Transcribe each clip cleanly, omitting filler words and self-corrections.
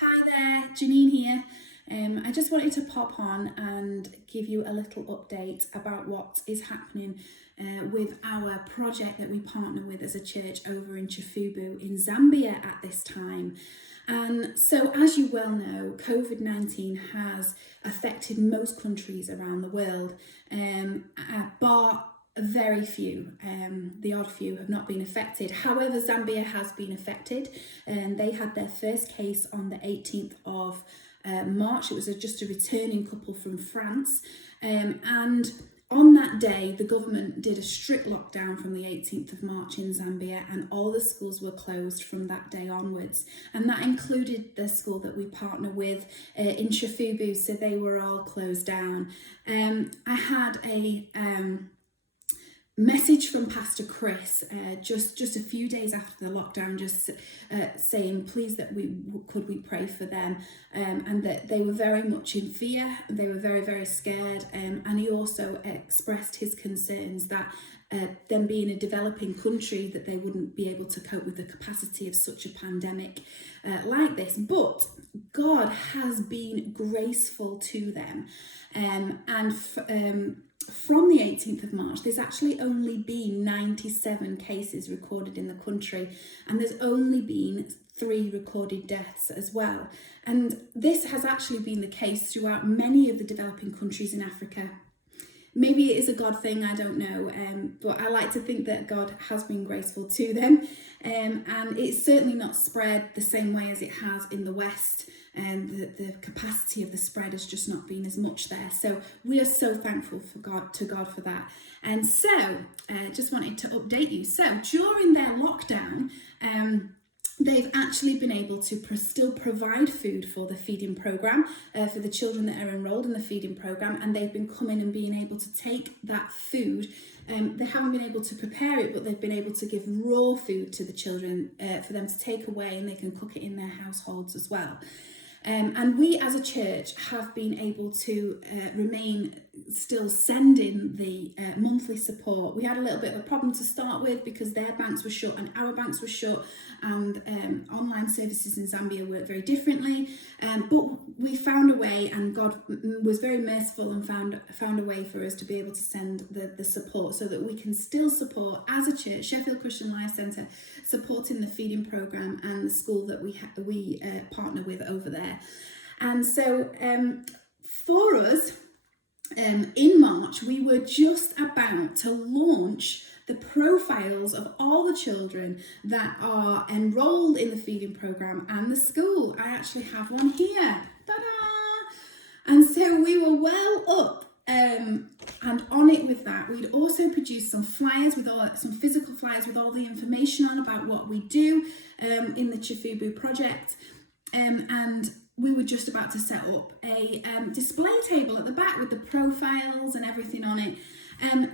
Hi there, Janine here. I just wanted to pop on and give you a little update about what is happening with our project that we partner with as a church over in Chifubu in Zambia at this time. And so, as you well know, COVID-19 has affected most countries around the world, bar very few, the odd few have not been affected. However, Zambia has been affected, and they had their first case on the 18th of March. It was just a returning couple from France, and on that day, the government did a strict lockdown from the 18th of March in Zambia, and all the schools were closed from that day onwards. And that included the school that we partner with in Chifubu, so they were all closed down. I had a message from Pastor Chris just a few days after the lockdown, just saying please that we pray for them, and that they were very much in fear. They were very scared, and he also expressed his concerns that them being a developing country, that they wouldn't be able to cope with the capacity of such a pandemic like this. But God has been graceful to them, from the 18th of March, there's actually only been 97 cases recorded in the country, and there's only been 3 recorded deaths as well. And this has actually been the case throughout many of the developing countries in Africa. Maybe it is a God thing, I don't know, but I like to think that God has been graceful to them, and it's certainly not spread the same way as it has in the West, and the capacity of the spread has just not been as much there. So we are so thankful to God for that. And so just wanted to update you. So during their lockdown, they've actually been able to still provide food for the feeding program, for the children that are enrolled in the feeding program, and they've been coming and being able to take that food. They haven't been able to prepare it, but they've been able to give raw food to the children for them to take away, and they can cook it in their households as well. And we as a church have been able to remain still sending the monthly support. We had a little bit of a problem to start with because their banks were shut and our banks were shut, and online services in Zambia work very differently. But we found a way, and God was very merciful and found a way for us to be able to send the support so that we can still support as a church, Sheffield Christian Life Centre, supporting the feeding programme and the school that we partner with over there. And so for us, in March, we were just about to launch the profiles of all the children that are enrolled in the feeding programme and the school. I actually have one here. Ta-da! And so we were well up and on it with that. We'd also produced some flyers some physical flyers with all the information on about what we do in the Chifubu project, and we were just about to set up a display table at the back with the profiles and everything on it.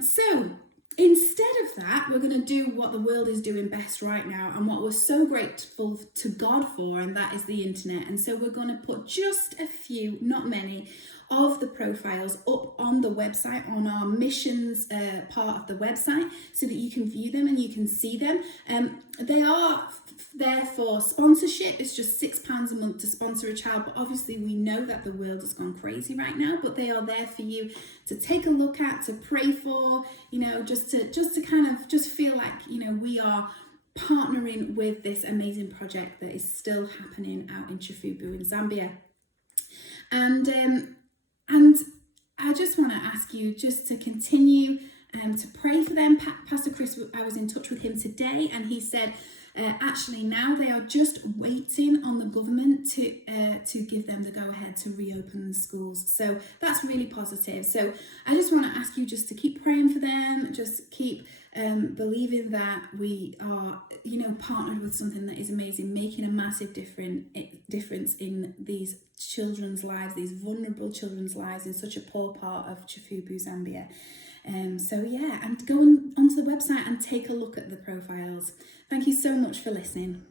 So instead of that, we're going to do what the world is doing best right now, and what we're so grateful to God for, and that is the internet. And so we're going to put just a few, not many, of the profiles up on the website, on our missions part of the website, so that you can view them and you can see them. They are there for sponsorship. It's just £6 a month to sponsor a child, but obviously we know that the world has gone crazy right now, but they are there for you to take a look at, to pray for, just to kind of just feel like, we are partnering with this amazing project that is still happening out in Chifubu in Zambia. And I just want to ask you just to continue to pray for them. Pastor Chris, I was in touch with him today, and he said actually now they are just waiting on the government to give them the go-ahead to reopen the schools. So that's really positive. So I just want to ask you just to keep praying for them, just keep believing that we are, partnered with something that is amazing, making a massive difference in these children's lives, these vulnerable children's lives in such a poor part of Chifubu, Zambia. So yeah, and go onto the website and take a look at the profiles. Thank you so much for listening.